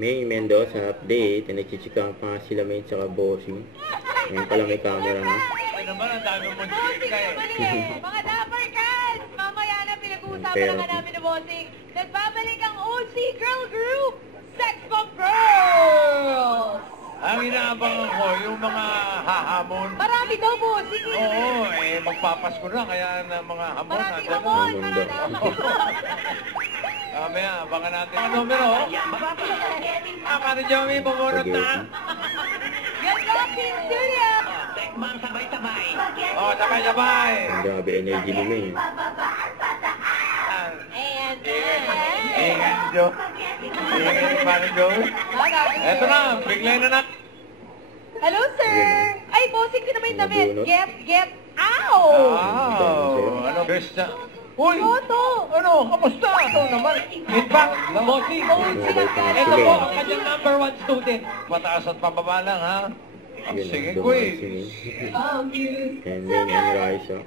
May Mendoza update. Nagchichikahan pa nga sila May tsaka Bossing. Ngayon pala may camera na. Ay naman, ang dami mo Bossing na mali eh. Mga dapper cats! Mamaya na pinag-uusapan na nga namin na Bossing. Nagbabalik ang OC Girl Group! Sex Bomb Girls! Ang inaabangan ko, yung mga hahamon. Marami daw, Bossing. Oo, magpapasko na, kaya na mga hamon. Maraming hamon. Mamaya, abangan natin. Ang numero, Mari Joey, bumunot na. Yan ka, Pin Studio! Tekman sabay-sabay. Oh, sabay-sabay. Ang grabe energy ni May. And Ingan, Jo. Ingan, Mari Joey. Eto na, bigla na na. Hello, sir! Ay, Bossing, sino ba yung damit? Get out! Wow! Ano, Krista? Uy! Toto! Ano, kamusta? Ito naman. In fact, Bossing, ito po ang kanyang number 1 student. Mataas at pababa lang, ha? Sige, quiz. And May and Raisa.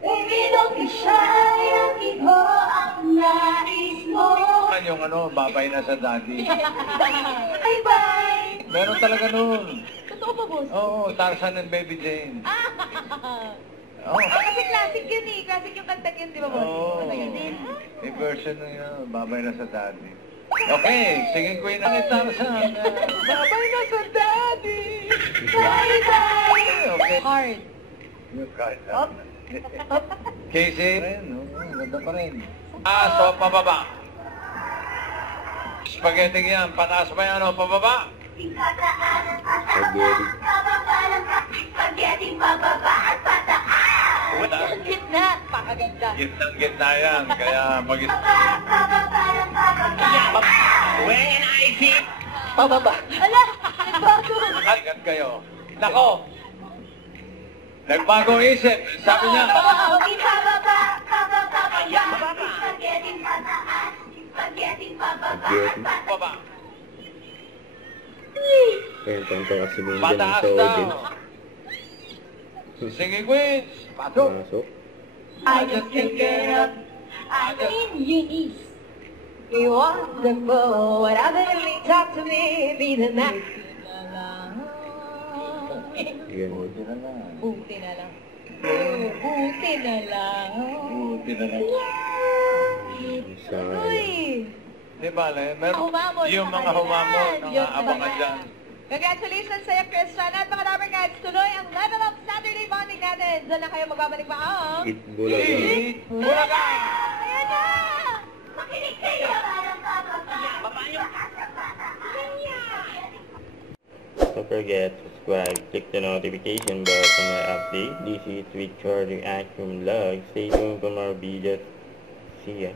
Baby, don't be shy, akin ho ang nais mo. Yung ano, babay na sa daddy. Bye-bye! Meron talaga nun. Totoo ba, boss? Oo, Tarzan and Baby Jane. Oo. Ay, kasi classic yun eh. Classic yung kanta yun, di ba, boss? Oo. May version na yun, babay na sa daddy. Okay, singing queen na ni Tarzan. Babay na sa daddy. Bye-bye! Okay. Hard. Up. Casey? Ganda pa rin. So, pababa. Spaghetti yan. Pataas ba yan o pababa? Spaghetti. Spaghetti, pababa at pataas! Gitna! Pakaganda! Gitna yan. Kaya mag- When I see Pababa! Ala! Nagbago! Agad kayo. Nako! Nagbago isip. Sabi niya. Spaghetti, pababa! Pababa! Pababa. Spaghetti, pataas! Spaghetti, pababa! Spaghetti. Baba. Ayun, tonto kasi May dyan Pataas sa daw. audience. Sige, queens. Pasok. Pasok. I just can't get up. I'm in your knees. You're wonderful. Whatever you talk to me, be the night. Yan. Buti na lang. Buti na lang. Buti na lang. Buti na lang. Sayang. Uy! Di ba, meron Humamon yung sa mga kanila. humamon na Yung abangan mga- dyan. Congratulations sa'yo, Christian. At mga Dapper Cats, tuloy ang Level Up Saturday bonding natin. Diyan na kayo magbabalik pa ang... Eat Bulaga. Eat Bulaga! Ayan na! Makinig kayo! Don't forget to subscribe, click the notification bell for my update. This is Richard Reaction Vlog. Stay tuned for more videos. See ya.